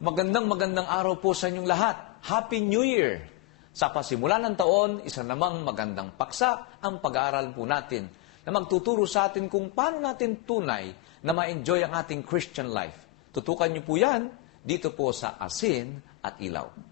Magandang araw po sa inyong lahat. Happy New Year! Sa pasimula ng taon, isa namang magandang paksa ang pag-aaral po natin na magtuturo sa atin kung paano natin tunay na ma-enjoy ang ating Christian life. Tutukan niyo po yan dito po sa Asin at Ilaw.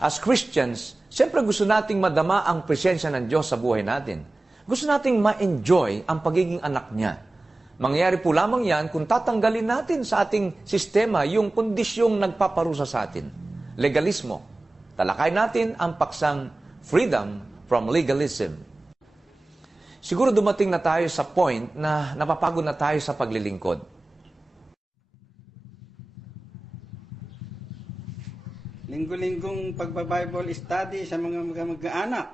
As Christians, siyempre gusto nating madama ang presensya ng Diyos sa buhay natin. Gusto nating ma-enjoy ang pagiging anak niya. Mangyayari po lamang yan kung tatanggalin natin sa ating sistema yung kondisyong nagpaparusa sa atin. Legalismo. Talakay natin ang paksang freedom from legalism. Siguro dumating na tayo sa point na napapagod na tayo sa paglilingkod. Linggo-linggong pagba-Bible study sa mga mag-anak.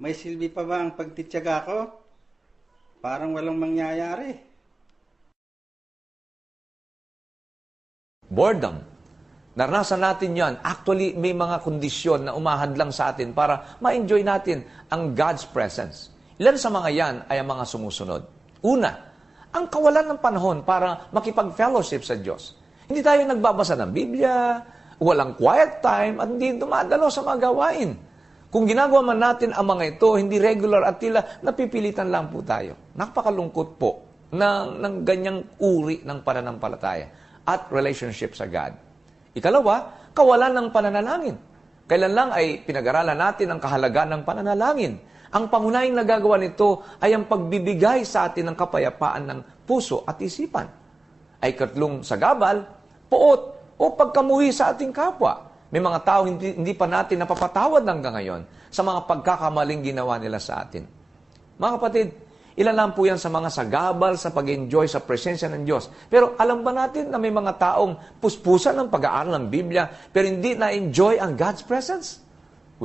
May silbi pa ba ang pagtityaga ko? Parang walang mangyayari. Boredom. Naranasan natin yan. Actually, may mga kondisyon na umahadlang sa atin para ma-enjoy natin ang God's presence. Ilan sa mga yan ay ang mga sumusunod. Una, ang kawalan ng panahon para makipag-fellowship sa Diyos. Hindi tayo nagbabasa ng Biblia, walang quiet time, at hindi dumadalo sa mga gawain. Kung ginagawa man natin ang mga ito, hindi regular at tila napipilitan lang po tayo. Napakalungkot po ng ganyang uri ng pananampalataya at relationship sa God. Ikalawa, kawalan ng pananalangin. Kailan lang ay pinag-aralan natin ang kahalagaan ng pananalangin. Ang pangunahing nagagawa nito ay ang pagbibigay sa atin ng kapayapaan ng puso at isipan. Ay katlong sagabal, poot, o pagkamuhi sa ating kapwa. May mga tao hindi pa natin napapatawad hanggang ngayon sa mga pagkakamaling ginawa nila sa atin. Mga kapatid, ilan lang po yan sa mga sagabal sa pag-enjoy sa presensya ng Diyos. Pero alam ba natin na may mga taong puspusan ng pag-aaral ng Biblia pero hindi na-enjoy ang God's presence?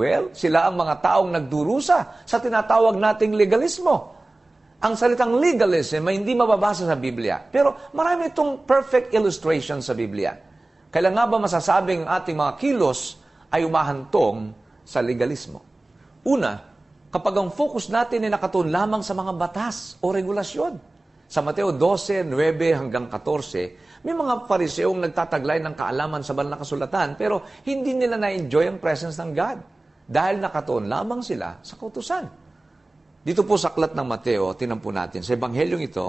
Well, sila ang mga taong nagdurusa sa tinatawag nating legalismo. Ang salitang legalism ay hindi mababasa sa Biblia. Pero marami itong perfect illustration sa Biblia. Kailan nga ba masasabing ating mga kilos ay umahantong sa legalismo? Una, kapag ang focus natin ay nakatuon lamang sa mga batas o regulasyon. Sa Mateo 12:9 hanggang 14, may mga Pariseong nagtataglay ng kaalaman sa banal na kasulatan pero hindi nila na-enjoy ang presence ng God dahil nakatuon lamang sila sa kautusan. Dito po sa aklat ng Mateo, tingnan po natin. Sa Ebanghelyong ito,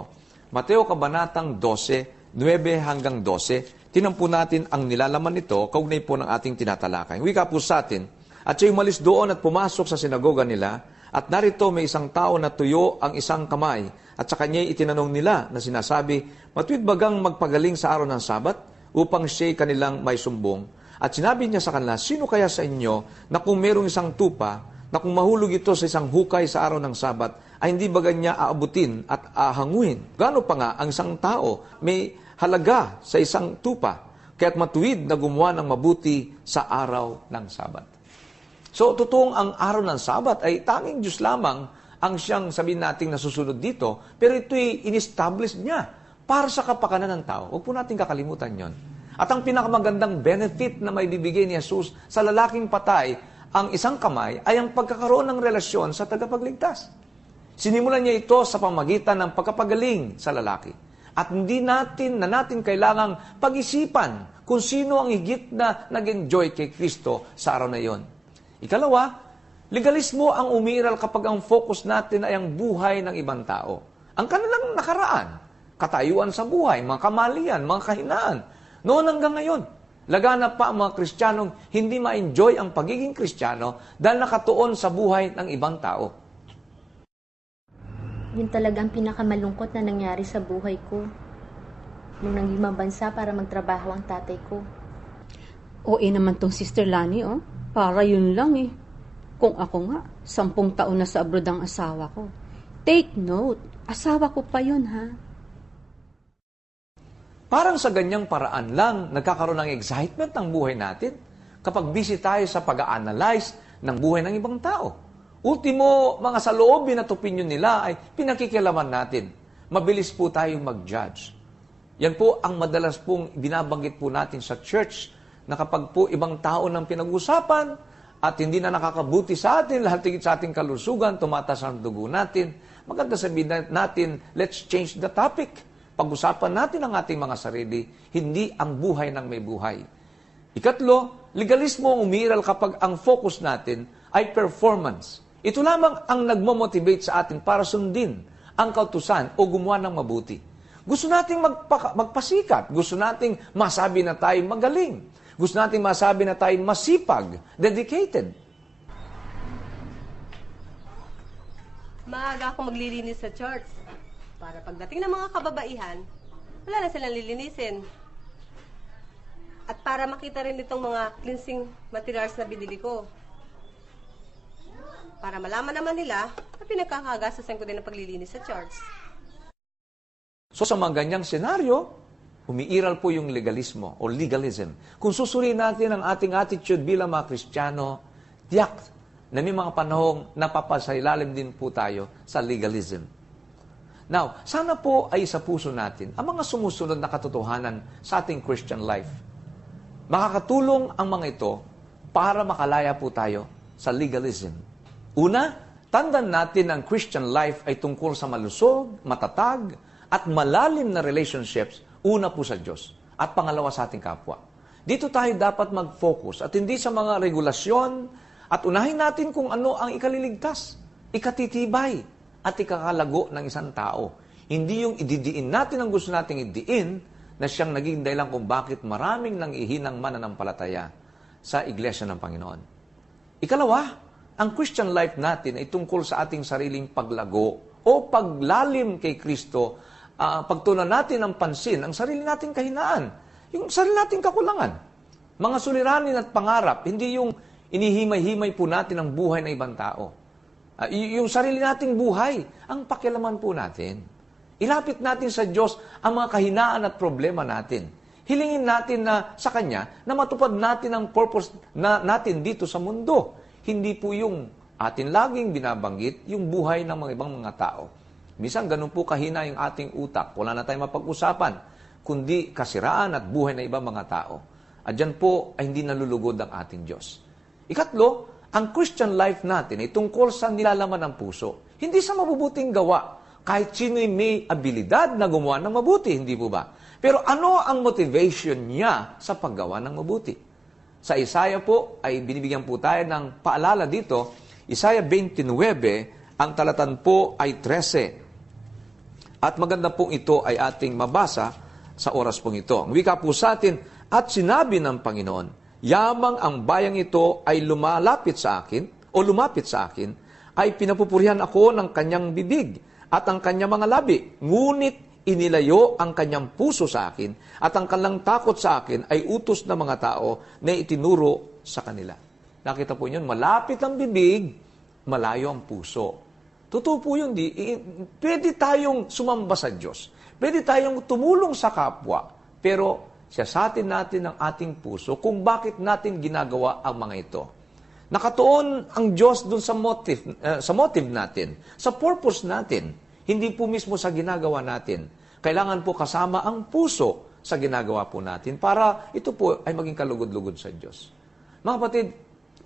Mateo Kabanatang 12, 9 hanggang 12, tingnan po natin ang nilalaman nito, kaugnay po ng ating tinatalakay. Wika po sa atin, at siya umalis doon at pumasok sa sinagoga nila, at narito may isang tao na tuyo ang isang kamay, at sa kanya'y itinanong nila na sinasabi, matuwid bagang magpagaling sa araw ng Sabat, upang siya'y kanilang may sumbong. At sinabi niya sa kanila, sino kaya sa inyo na kung merong isang tupa, na kung mahulog ito sa isang hukay sa araw ng Sabat, ay hindi ba niya aabutin at ahanguin? Gaano pa nga ang isang tao may halaga sa isang tupa, kaya't matuwid na gumawa ng mabuti sa araw ng Sabat. So, totoong ang araw ng Sabat ay tanging Diyos lamang ang siyang sabihin nating nasusunod dito, pero ito'y in-establish niya para sa kapakanan ng tao. Huwag po natin kakalimutan yon. At ang pinakamagandang benefit na may bibigay ni Jesus sa lalaking patay, ang isang kamay, ay ang pagkakaroon ng relasyon sa tagapagligtas. Sinimulan niya ito sa pamagitan ng pagkapagaling sa lalaki. At hindi natin kailangang pag-isipan kung sino ang higit na nag-enjoy kay Kristo sa araw na iyon. Ikalawa, legalismo ang umiral kapag ang focus natin ay ang buhay ng ibang tao. ang kanilang nakaraan, katayuan sa buhay, mga kamalian, mga kahinaan. Noon hanggang ngayon, laganap pa ang mga Kristiyanong hindi ma-enjoy ang pagiging Kristiyano dahil nakatuon sa buhay ng ibang tao. Yun talaga ang pinakamalungkot na nangyari sa buhay ko. Nung nang ibang bansa para magtrabaho ang tatay ko. OA naman tong Sister Lani, oh. Para yun lang eh. Kung ako nga, 10 taon na sa abroad ang asawa ko. Take note, asawa ko pa yun, ha? Parang sa ganyang paraan lang, nagkakaroon ng excitement ng buhay natin kapag busy tayo sa pag-a-analyze ng buhay ng ibang tao. Ultimo, mga saloobin at opinion nila ay pinakikialaman natin. Mabilis po tayong mag-judge. Yan po ang madalas pong binabanggit po natin sa church na kapag po ibang tao nang pinag-usapan at hindi na nakakabuti sa atin, lahat tigit sa ating kalusugan, tumataas ang dugo natin, maganda sabihin natin, let's change the topic. Pag-usapan natin ang ating mga sarili, hindi ang buhay ng may buhay. Ikatlo, legalismo ang umiiral kapag ang focus natin ay performance. Ito lamang ang nagmo-motivate sa atin para sundin ang kautusan o gumawa ng mabuti. Gusto nating magpasikat. Gusto nating masabi na tayo magaling. Gusto nating masabi na tayo masipag, dedicated. Maaga ako maglilinis sa church. Para pagdating ng mga kababaihan, wala na silang lilinisin. At para makita rin itong mga cleansing materials na binili ko. Para malaman naman nila na pinagkakagastusan ko din ang paglilinis sa church. So sa mga ganyang senaryo, umiiral po yung legalismo o legalism. Kung susuriin natin ang ating attitude bilang mga Kristiyano, tiyak na may mga panahong napapasailalim din po tayo sa legalism. Now, sana po ay sa puso natin ang mga sumusunod na katotohanan sa ating Christian life. Makakatulong ang mga ito para makalaya po tayo sa legalism. Una, tandaan natin ang Christian life ay tungkol sa malusog, matatag, at malalim na relationships, una po sa Diyos, at pangalawa sa ating kapwa. Dito tayo dapat mag-focus at hindi sa mga regulasyon at unahin natin kung ano ang ikaliligtas, ikatitibay, at ikakalago ng isang tao. Hindi yung ididiin natin ang gusto nating idiin na siyang naging dahilan kung bakit maraming nang ihinang mananampalataya sa Iglesia ng Panginoon. Ikalawa, ang Christian life natin ay tungkol sa ating sariling paglago o paglalim kay Kristo, pagtunan natin ng pansin ang sarili nating kahinaan, yung sarili nating kakulangan. Mga suliranin at pangarap, hindi yung inihimay-himay po natin ang buhay ng ibang tao. Yung sarili nating buhay, ang pakialaman po natin. Ilapit natin sa Diyos ang mga kahinaan at problema natin. Hilingin natin na sa Kanya na matupad natin ang purpose natin dito sa mundo. Hindi po yung atin laging binabanggit yung buhay ng mga ibang mga tao. Minsan ganun po kahina yung ating utak. Wala na tayong mapag-usapan, kundi kasiraan at buhay ng ibang mga tao. At dyan po ay hindi nalulugod ang ating Diyos. Ikatlo, ang Christian life natin ay tungkol sa nilalaman ng puso. Hindi sa mabubuting gawa. Kahit sino'y may abilidad na gumawa ng mabuti, hindi po ba? Pero ano ang motivation niya sa paggawa ng mabuti? Sa Isaiah po ay binibigyan po tayo ng paalala dito. Isaiah 29, ang talatan po ay 13. At maganda pong ito ay ating mabasa sa oras pong ito. Ang wika po sa atin, at sinabi ng Panginoon, yamang ang bayang ito ay lumapit sa akin, ay pinapupurihan ako ng kanyang bibig at ang kanyang mga labi. Ngunit inilayo ang kanyang puso sa akin at ang kanilang takot sa akin ay utos na mga tao na itinuro sa kanila. Nakita po yun, malapit ang bibig, malayo ang puso. Totoo po yun, pwede tayong sumamba sa Diyos. Pwede tayong tumulong sa kapwa, pero siyasatin natin ang ating puso kung bakit natin ginagawa ang mga ito. Nakatuon ang Diyos dun sa motive natin, sa purpose natin, hindi po mismo sa ginagawa natin. Kailangan po kasama ang puso sa ginagawa po natin para ito po ay maging kalugod-lugod sa Diyos. Mga kapatid,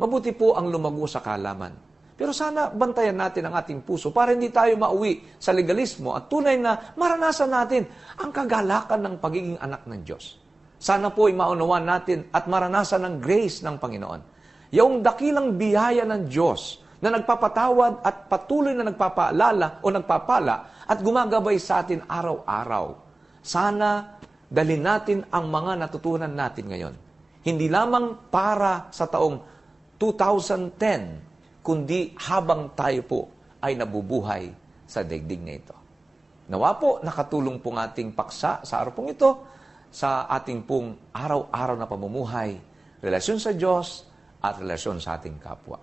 mabuti po ang lumago sa kaalaman. Pero sana bantayan natin ang ating puso para hindi tayo mauwi sa legalismo at tunay na maranasan natin ang kagalakan ng pagiging anak ng Diyos. Sana po ay maunawan natin at maranasan ang grace ng Panginoon. Yung dakilang biyaya ng Diyos na nagpapatawad at patuloy na nagpapaalala o nagpapala at gumagabay sa atin araw-araw. Sana dalhin natin ang mga natutunan natin ngayon. Hindi lamang para sa taong 2010, kundi habang tayo po ay nabubuhay sa daigdig na ito. Nawa po nakatulong pong ating paksa sa araw pong ito sa ating pong araw-araw na pamumuhay, relasyon sa Diyos at relasyon sa ating kapwa.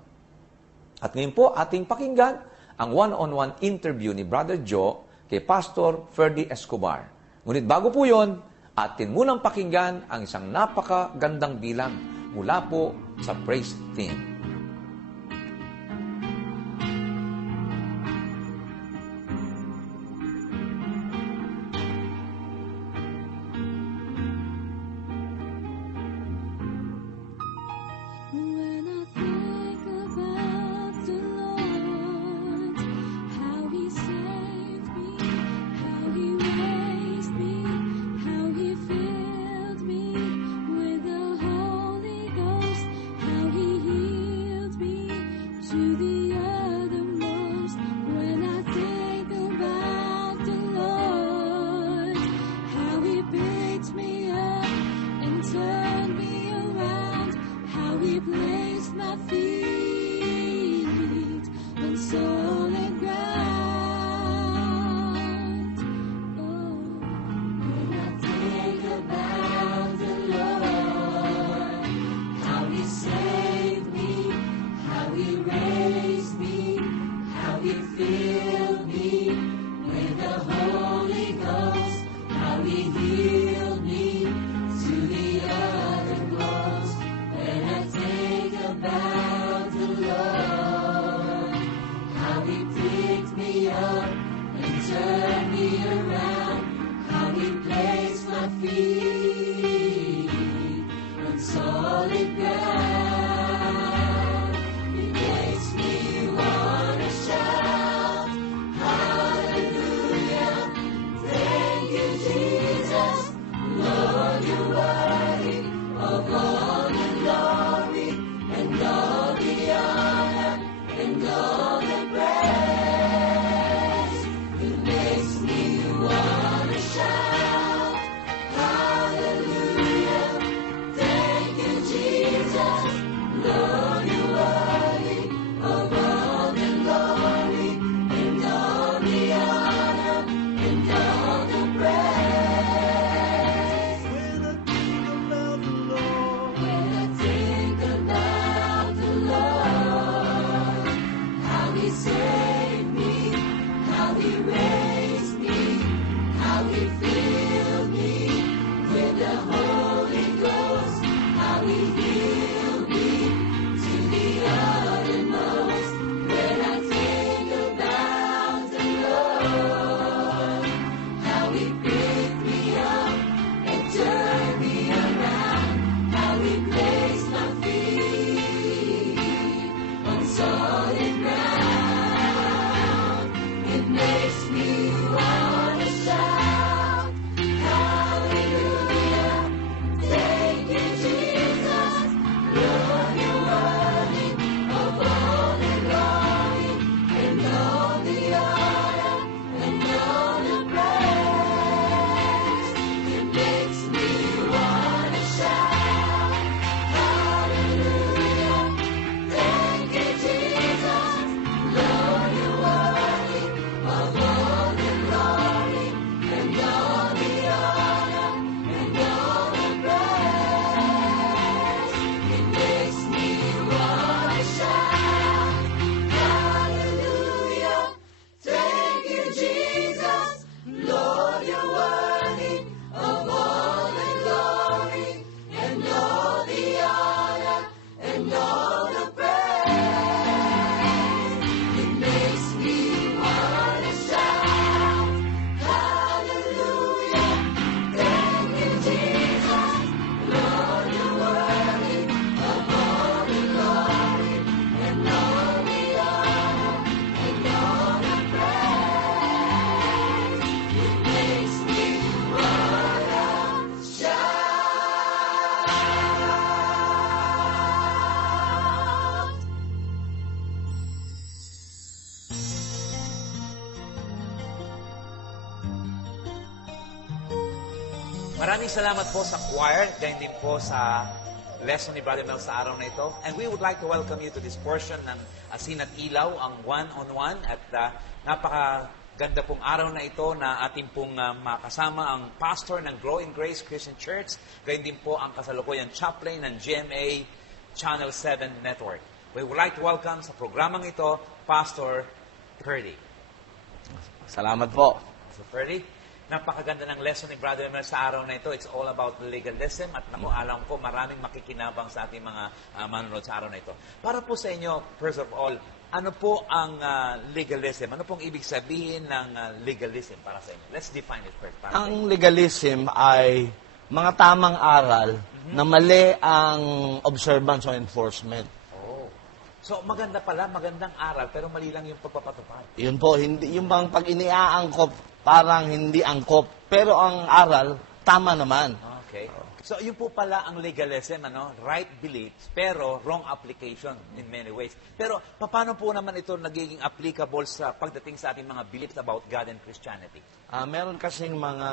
At ngayon po ating pakinggan ang one-on-one interview ni Brother Joe kay Pastor Ferdy Escobar. Ngunit bago po yon, atin munang pakinggan ang isang napakagandang bilang mula po sa praise team. When I think about the Lord, how He saved me, how He raised me, how He filled me with the Holy Ghost, how He healed me to the uttermost. When I think about the Lord, how He picked me up and turned me around, how He placed my feet on solid ground. Oh, when I think about the Lord, how He saved me, how He raised me, how He filled me with the Holy Ghost, how He healed me to the uttermost. When I think about the Lord, how He picked me up and turned me around, how He placed my feet on solid ground, it makes me wanna shout, hallelujah, thank you Jesus, Lord you're worthy of all the glory and all the honor and all the praise. It makes me wanna shout, hallelujah, thank you Jesus, Lord you're worthy of all the glory and all the honor and all the praise. When I think about the Lord, how He saved me, how He raised me, how He filled me with the Holy Ghost, how He healed me to the uttermost. When I think about the Lord, how He picked me up and turned me around, how He placed my feet on solid ground, it makes me wanna shout, hallelujah, thank you Jesus, Lord you're worthy of all the glory and all the honor and Maraming salamat po sa choir, ganyan din po sa lesson ni Brother Mel sa araw na ito. And we would like to welcome you to this portion ng Asin at Ilaw, ang one-on-one. At napakaganda pong araw na ito na ating pong makasama ang pastor ng Grow in Grace Christian Church. Ganyan din po ang kasalukuyan chaplain ng GMA Channel 7 Network. We would like to welcome sa programang ito, Pastor Purdy. Salamat po. So Purdy, napakaganda ng lesson ni Brother Mel sa araw na ito. It's all about legalism at naku, alam ko maraming makikinabang sa ating mga manonood sa araw na ito. Para po sa inyo, first of all, ano po ang legalism? Ano pong ibig sabihin ng legalism para sa inyo? Let's define it first. Ang legalism ay mga tamang aral na mali ang observance o enforcement. Oh. So maganda pala, magandang aral, pero mali lang yung pagpapatupad. Yun po, hindi, yung bang pag iniaangkop, parang hindi angkop. Pero ang aral, tama naman. Okay. So, yun po pala ang legalism, right beliefs, pero wrong application in many ways. Pero, paano po naman ito nagiging applicable sa pagdating sa ating mga beliefs about God and Christianity? Meron kasing mga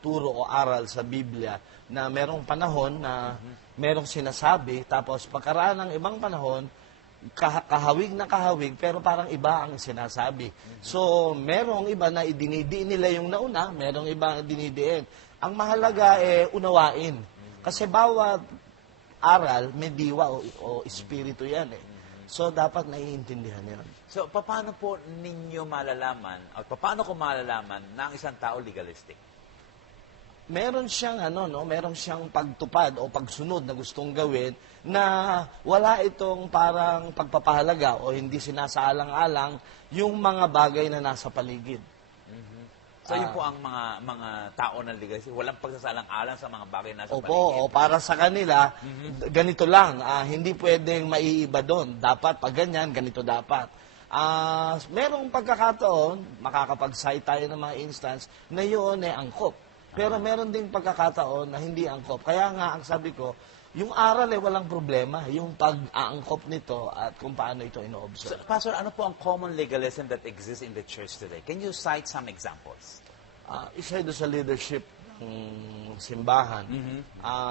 turo o aral sa Biblia na merong panahon na merong sinasabi, tapos pagkaraan ng ibang panahon, kahawig na kahawig, pero parang iba ang sinasabi. So, merong iba na idinidiin nila yung nauna, merong iba ang idinidiin. Ang mahalaga unawain. Kasi bawat aral, may diwa o espiritu yan So, dapat naiintindihan yan. So, paano po ninyo malalaman, o paano ko malalaman na ang isang tao legalistic? Meron siyang meron siyang pagtupad o pagsunod na gustong gawin na wala itong parang pagpapahalaga o hindi sinasaalang-alang yung mga bagay na nasa paligid. So, yun po ang mga tao ng legalistic. Walang pagsasalang-alang sa mga bagay na nasa Opo, paligid. o para sa kanila, ganito lang, hindi pwedeng maiiba doon. Dapat, pag ganyan, ganito dapat. Merong pagkakataon, makakapag-cite tayo ng mga instance, na yun angkop. Pero meron ding pagkakataon na hindi angkop. Kaya nga, ang sabi ko, yung aral walang problema. Yung pag-aangkop nito at kung paano ito So, ino-observe. Pastor, ano po ang common legalism that exists in the church today? Can you cite some examples? Isa ito sa leadership ng simbahan.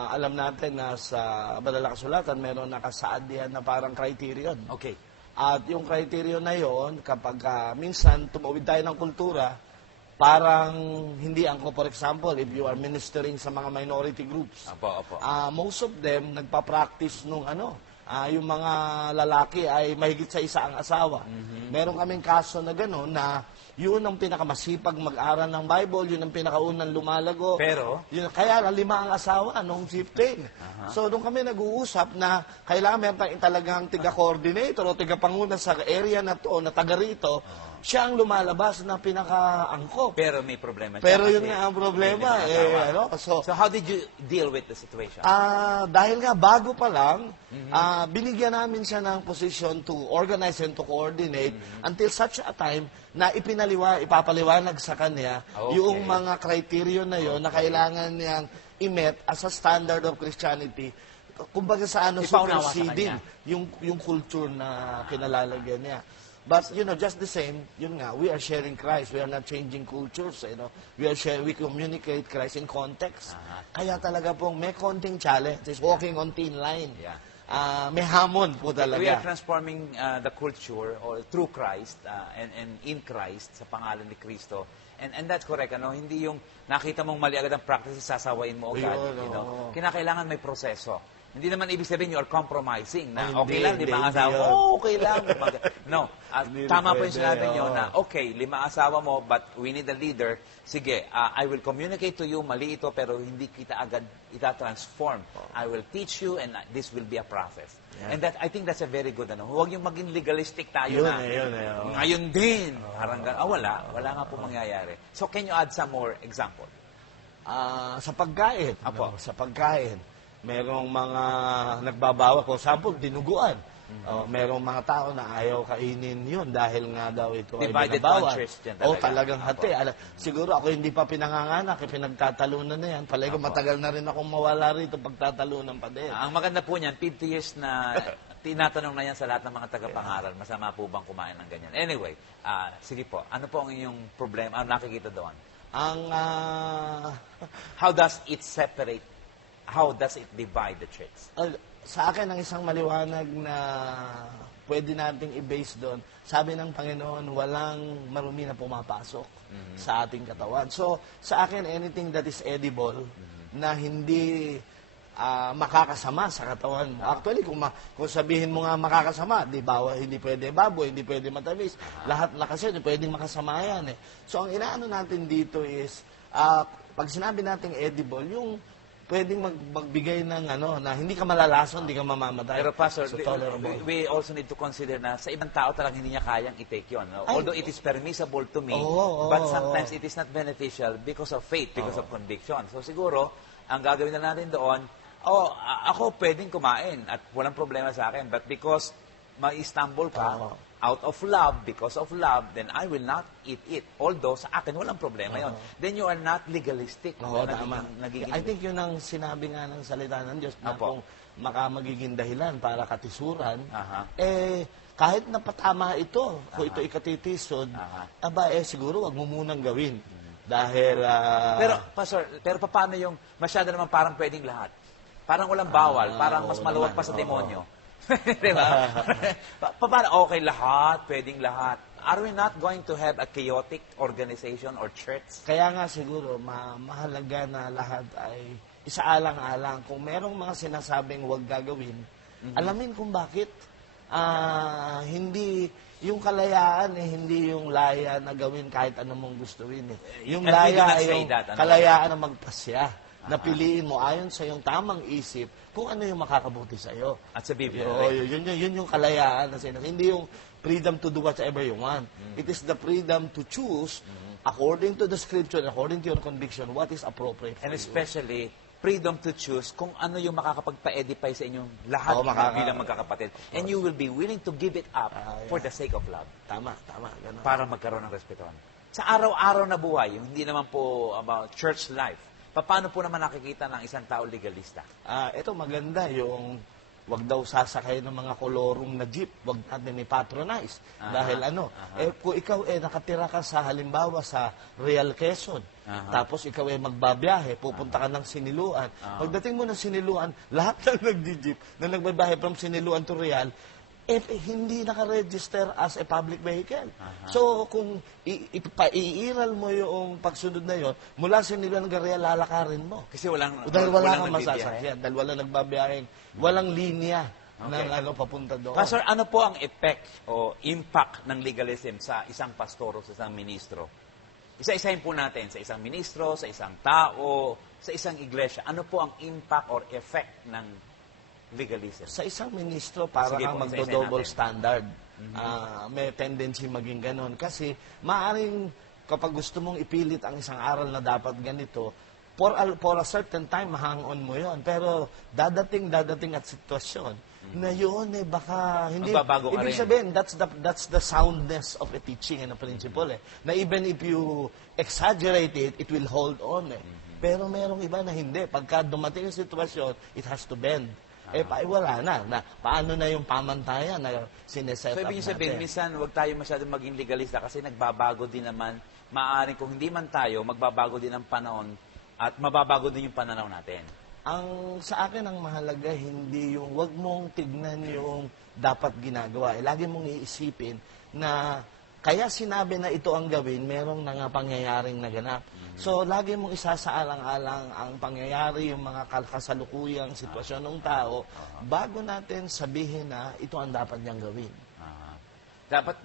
Alam natin na sa Banal na Kasulatan, meron nakasaad diyan na parang criterion. Okay. At yung criterion na yon, kapag minsan tumawid tayo ng kultura, parang hindi angkop. For example, if you are ministering sa mga minority groups, Opo. most of them nagpa-practice nung yung mga lalaki ay mahigit sa isa ang asawa. Meron kaming kaso na gano'n na yun ang pinakamasipag mag-aral ng Bible, yun ang pinakaunang lumalago. Pero? Yun, kaya 5 ang asawa nung 15. So, doon kami nag-uusap na kailangan meron tayong talagang tiga-coordinator o tiga-panguna sa area na to, na taga rito, siya ang lumalabas na pinaka-angkop. Pero may problema siya. Pero yun kasi nga ang problema. may asawa. So, So, how did you deal with the situation? dahil nga bago pa lang, binigyan namin siya ng position to organize and to coordinate until such a time na ipapaliwanag sa kanya Okay. yung mga criterion na yon na kailangan niyang i-met as a standard of Christianity. Kumbaga sa Ipaunawa sa superseding kanya. yung culture na kinalalagyan niya. But, just the same, yun nga, we are sharing Christ. We are not changing cultures, we communicate Christ in context. Kaya talaga pong may konting challenge. It's walking on thin line. Yeah. May hamon po talaga. We are transforming the culture or through Christ and in Christ sa pangalan ni Kristo. And that's correct. Hindi yung nakita mong mali agad ang practice, sasawayin mo agad. Yun, Kinakailangan may proseso. Hindi naman ibig sabihin you are compromising na Ay, okay lang, hindi 5 asawa yun. mo, okay lang. No, Hindi tama po yung pwede, sinabi nyo oo. na, okay, 5 asawa mo, but we need a leader. Sige, I will communicate to you, mali ito, pero hindi kita agad ita-transform. I will teach you, and this will be a process. And that I think that's a very good, huwag yung maging legalistic tayo Yun na. oo. Ngayon din. Parang wala nga po mangyayari. So, can you add some more example? Sa pagkain. Apo. Sa pagkain. Merong mga nagbabawa. For example, dinuguan. Merong mga tao na ayaw kainin yun dahil nga daw ito Divided ay binabawan. countries dyan talaga. Talagang hati. Apo. Siguro ako hindi pa pinanganganak, pinagtatalunan na yan. Palagi ko matagal na rin akong mawala rito pagtatalunan pa din. Ang maganda po niyan, 50 years na tinatanong na yan sa lahat ng mga tagapangaral. Masama po bang kumain ng ganyan? Anyway, sige po. Ano po ang inyong problema? Ano nakikita doon? Ang How does it separate? How does it divide the church? sa akin, ang isang maliwanag na pwede nating i-base doon, sabi ng Panginoon, walang marumi na pumapasok sa ating katawan. So, sa akin, anything that is edible, na hindi makakasama sa katawan mo. Actually, kung sabihin mo nga makakasama, hindi pwede baboy, hindi pwede matamis. Lahat na kasi, pwedeng makasama yan eh. So, ang inaano natin dito is, pag sinabi nating edible, yung pwedeng magbigay ng na hindi ka malalason, hindi ka mamamatay. Pero Pastor, So, tolerable. we also need to consider na sa ibang tao talagang hindi niya kayang i-take yun. No? Although it is permissible to me, but sometimes it is not beneficial because of faith, because of conviction. So siguro, ang gagawin na natin doon, ako pwedeng kumain at walang problema sa akin, but because ma-stumble ka, out of love, because of love, then I will not eat it. Although, sa akin, walang problema yon. Then you are not legalistic. Oo, tama. I think yun ang sinabi nga ng salita ng Diyos na kung magiging dahilan para katisuran, kahit napatama ito, kung ito ikatitisod, siguro wag mo munang gawin. Dahil... Pero, Pastor, paano yung masyado naman parang pwedeng lahat? Parang walang bawal, parang mas maluwag pa sa demonyo. Diba? Paano? Okay, lahat, pwedeng lahat. Are we not going to have a chaotic organization or church? Kaya nga siguro, mahalaga na lahat ay isaalang-alang. Kung merong mga sinasabing huwag gagawin, alamin kung bakit. Hindi, yung kalayaan hindi yung laya na gawin kahit ano mong gustuin. Yung laya ay yung kalayaan na magpasya. Napiliin mo ayon sa iyong tamang isip kung ano yung makakabuti sa iyo. At sa Biblia. Yun yung kalayaan na sinasabi. Hindi yung freedom to do whatever you want. It is the freedom to choose according to the scripture, according to your conviction, what is appropriate for And you. especially, freedom to choose kung ano yung makakapagpa-edify sa inyong lahat bilang magkakapatid. And you will be willing to give it up for the sake of love. Tama. Ganun. Para magkaroon ng respetuhan. Sa araw-araw na buhay, yung hindi naman po about church life, paano po naman nakikita ng isang tao legalista? Ito maganda yung wag daw sasakay ng mga kolorong na jeep, wag natin i-patronize. Dahil kung ikaw nakatira ka sa halimbawa sa Real Quezon, tapos ikaw magbabiyahe, pupunta ka ng Siniluan. Pagdating mo ng Siniluan, lahat ng nagdi-jeep na nagbabiyahe from Siniluan to Real, hindi naka-register as a public vehicle. So, kung iiral mo yung pagsunod na yon, mula sa nila ng lalakarin mo. Kasi wala kang masasakyan. Dahil walang nagbabiyaheng, walang linya ng papunta doon. Pastor, ano po ang effect o impact ng legalism sa isang pastor o sa isang ministro? Isa-isahin po natin sa isang ministro, sa isang tao, sa isang iglesia. Ano po ang impact or effect ng legalism? Sa isang ministro, para kang magdo-double standard. May tendency maging ganon. Kasi, maaring kapag gusto mong ipilit ang isang aral na dapat ganito, for a certain time, hang-on mo yon. Pero, dadating at sitwasyon na yun, baka hindi... Magbabago ka Ibig rin. sabihin, that's the soundness of a teaching and a principle. Na even if you exaggerate it, it will hold on. Pero merong iba na hindi. Pagka dumating yung sitwasyon, it has to bend. Wala na. Paano na yung pamantayan na sineset up natin? So, ibig sabihin, minsan, huwag tayo masyadong maging legalista kasi nagbabago din naman. Maaaring kung hindi man tayo, magbabago din ang panahon at mababago din yung pananaw natin. Sa akin, ang mahalaga, hindi yung wag mong tignan yung dapat ginagawa. Lagi mong iisipin na kaya sinabi na ito ang gawin, merong pangyayaring naganap. So, lagi mong isasaalang-alang ang pangyayari, yung mga kasalukuyang sitwasyon ng tao, bago natin sabihin na ito ang dapat niyang gawin. Dapat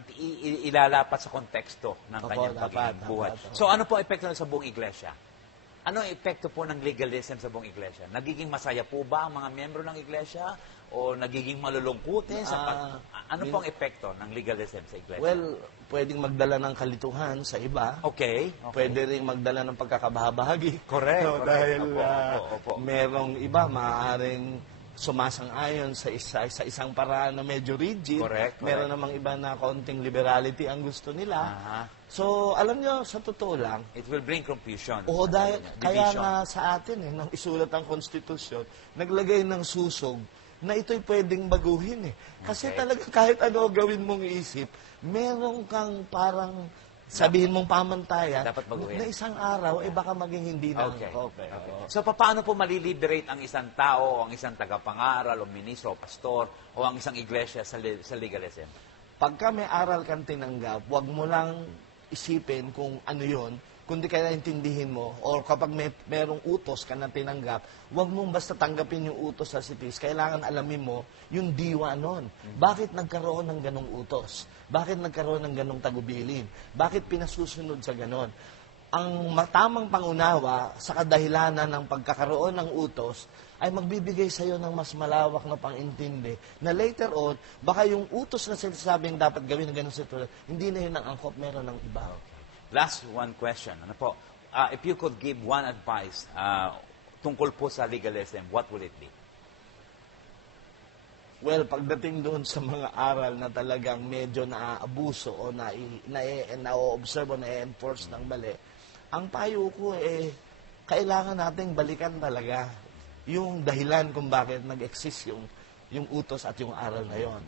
ilalapat sa konteksto ng kanyang pagiging buhay. So, ano po ang epekto sa buong iglesia? Ano ang epekto po ng legalism sa buong iglesia? Nagiging masaya po ba ang mga miyembro ng iglesia? O nagiging malulungkutin? Ano po ang epekto ng legalism sa iglesia? Well, pwedeng magdala ng kalituhan sa iba. Okay. Pwede rin magdala ng pagkakabahabahagi. Correct. Dahil Opo. merong iba maaaring sumasang-ayon sa isang paraan na medyo rigid. Correct. Meron namang iba na konting liberality ang gusto nila. So, alam nyo, sa totoo lang, It will bring confusion. dahil, kaya Division. nga sa atin, nang isulat ang konstitusyon, naglagay ng susog na ito'y pwedeng baguhin. Kasi talaga kahit ano gawin mong isip, meron kang parang sabihin mong pamantayan, Dapat baguhin. na isang araw, baka maging hindi na Okay. angkop. So, paano po maliliberate ang isang tao, o ang isang tagapangaral, o ministro, o pastor, o ang isang iglesia sa legalism? Pagka may aral kang tinanggap, huwag mo lang isipin kung ano yon, kundi kaya intindihin mo, or kapag merong utos ka na tinanggap, huwag mong basta tanggapin yung utos sa sitis. Kailangan alamin mo yung diwa nun. Bakit nagkaroon ng ganong utos? Bakit nagkaroon ng ganong tagubilin? Bakit pinasusunod sa ganon? Ang matamang pangunawa sa kadahilanan ng pagkakaroon ng utos ay magbibigay sa iyo ng mas malawak na pangintindi na later on, baka yung utos na sinasabing dapat gawin ng ganong sitwasyon, hindi na yun ang angkop, meron ng iba. Last one question. Ano po? If you could give one advice tungkol po sa legalism, what would it be? Well, pagdating doon sa mga aral na talagang medyo naaabuso o na-observe o na-enforce ng mali, ang payo ko kailangan nating balikan talaga yung dahilan kung bakit nag-exist yung utos at yung aral na yon.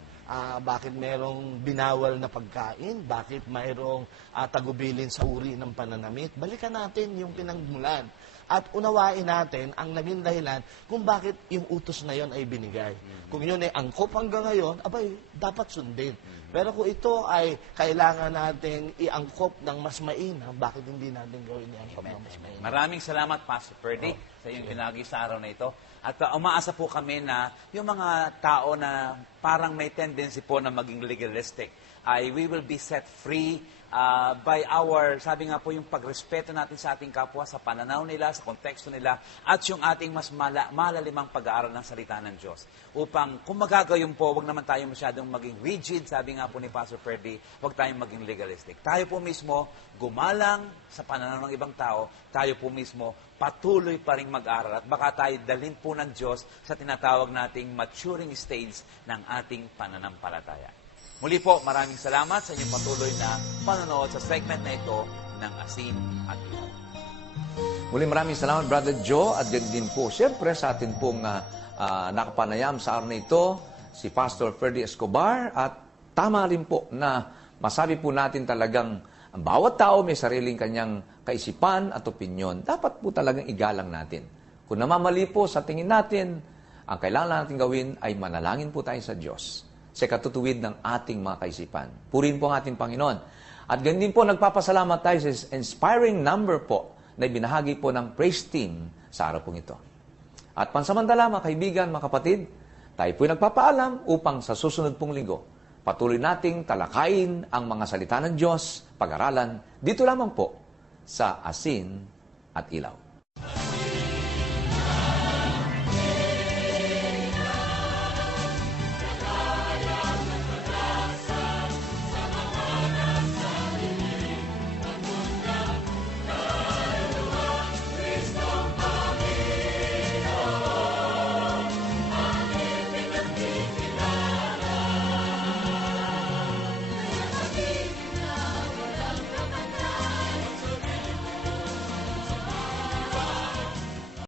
Bakit merong binawal na pagkain? Bakit mayroong tagubilin sa uri ng pananamit? Balikan natin yung pinagmulan. At unawain natin ang naging dahilan kung bakit yung utos na yon ay binigay. Kung yun ay angkop hanggang ngayon, abay, dapat sundin. Pero kung ito ay kailangan nating iangkop ng mas mainam, bakit hindi natin gawin iangkop ng mas mainam? Maraming salamat, Pastor Ferdy, sa iyong pinagi sa araw na ito. At umaasa po kami na yung mga tao na parang may tendency po na maging legalistic, ay we will be set free by our, sabi nga po, yung pagrespeto natin sa ating kapwa, sa pananaw nila, sa konteksto nila, at yung ating mas malalimang pag-aaral ng salita ng Diyos. Upang, kung magagayon po, wag naman tayo masyadong maging rigid, sabi nga po ni Pastor Ferdy, wag tayong maging legalistic. Tayo po mismo, gumalang sa pananaw ng ibang tao, tayo po mismo, patuloy pa rin mag-aral, at baka tayo dalhin po ng Diyos sa tinatawag nating maturing stage ng ating pananampalataya. Muli po, maraming salamat sa inyong patuloy na panonood sa segment na ito ng Asin at Ilaw. Muli maraming salamat, Brother Joe, at yan din po, siyempre, sa atin pong nakapanayam sa araw na ito, si Pastor Ferdy Escobar, at tama rin po na masabi po natin talagang ang bawat tao may sariling kanyang kaisipan at opinyon. Dapat po talagang igalang natin. Kung namamali po sa tingin natin, ang kailangan natin gawin ay manalangin po tayo sa Diyos sa katutuwid ng ating mga kaisipan. Purihin po ang ating Panginoon. At ganun din po, nagpapasalamat tayo sa inspiring number po na ibinahagi po ng praise team sa araw pong ito. At pansamantala, mga kaibigan, mga kapatid, tayo po'y nagpapaalam upang sa susunod pong linggo, patuloy nating talakayin ang mga salita ng Diyos, pag-aralan, dito lamang po sa Asin at Ilaw.